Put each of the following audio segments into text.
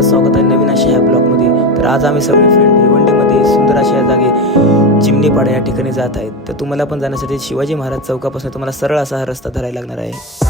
एकदा स्वागत आहे नवीन अशा ह्या ब्लॉगमध्ये। तर आज आम्ही सगळे फ्रेंड भिवंडीमध्ये सुंदर अशा या जागी चिमणीपाडा या ठिकाणी जात आहेत। तर तुम्हाला पण जाण्यासाठी शिवाजी महाराज चौकापासून तुम्हाला सरळ असा हा रस्ता धरायला लागणार आहे।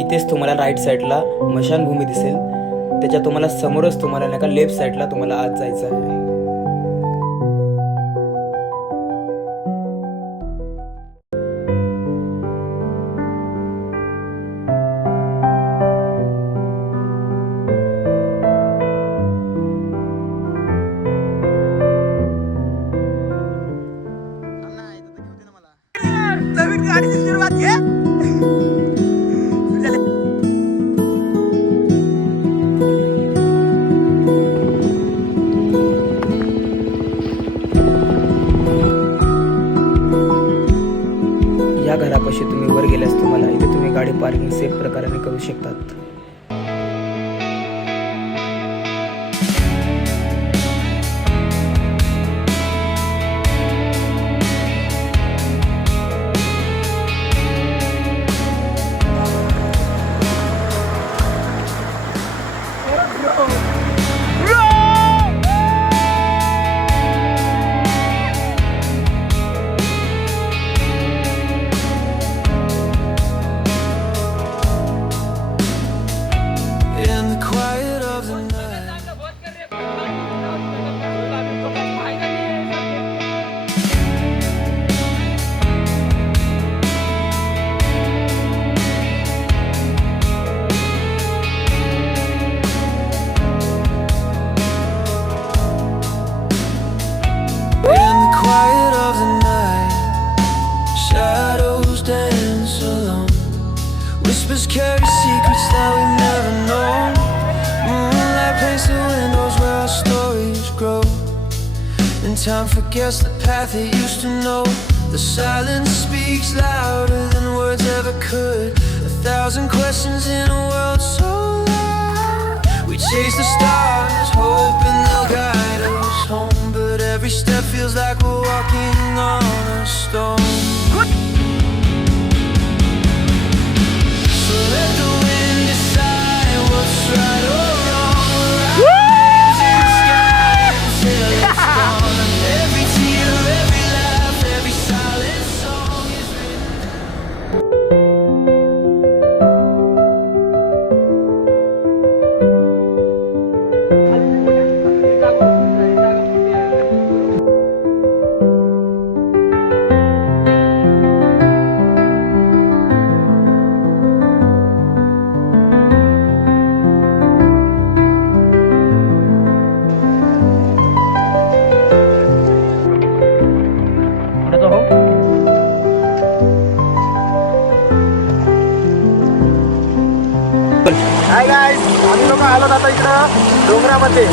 इथेच तुम्हाला राईट साईडला मशानभूमी दिसेल, त्याच्या तुम्हाला समोरच तुम्हाला नाही का लेफ्ट साईडला तुम्हाला आत जायचं आहे। या घरापाशी तुम्ही वर गेल्यास तुम्हाला इथे तुम्ही गाडी पार्किंग सेफ प्रकारे करू शकतात। Whispers carry secrets that we've never known. Moonlight paints the windows where our stories grow, and time forgets the path it used to know. The silence speaks louder than words ever could. 1,000 questions in a world so loud. We chase the stars, hoping they'll guide us home, but every step feels like we're walking on a stone. Hi guys, आम्ही लोक आलो आता इकडं डोंगरामध्ये।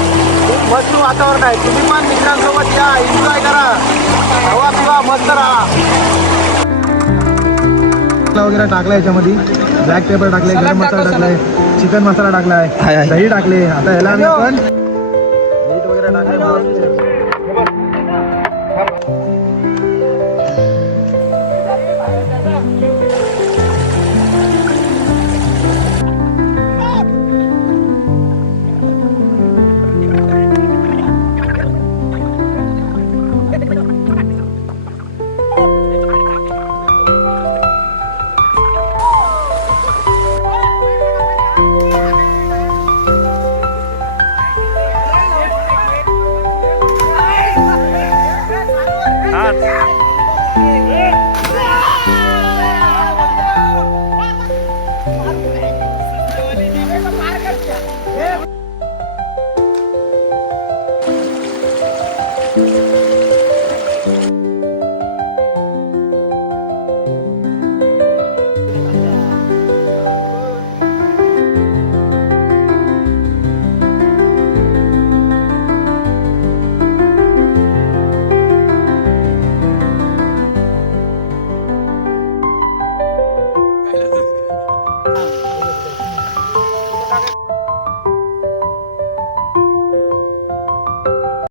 खूप मस्त वातावरण आहे। तुम्ही पण मित्रांसोबत या, एन्जॉय करा, हवा पिवा, मस्त राहा। वगैरे टाकला याच्यामध्ये, ब्लॅक पेपर टाकले, गरम मसाला टाकलाय, चिकन मसाला टाकलाय, दही टाकले। आता ह्याला आपण मीठ वगैरे टाकले।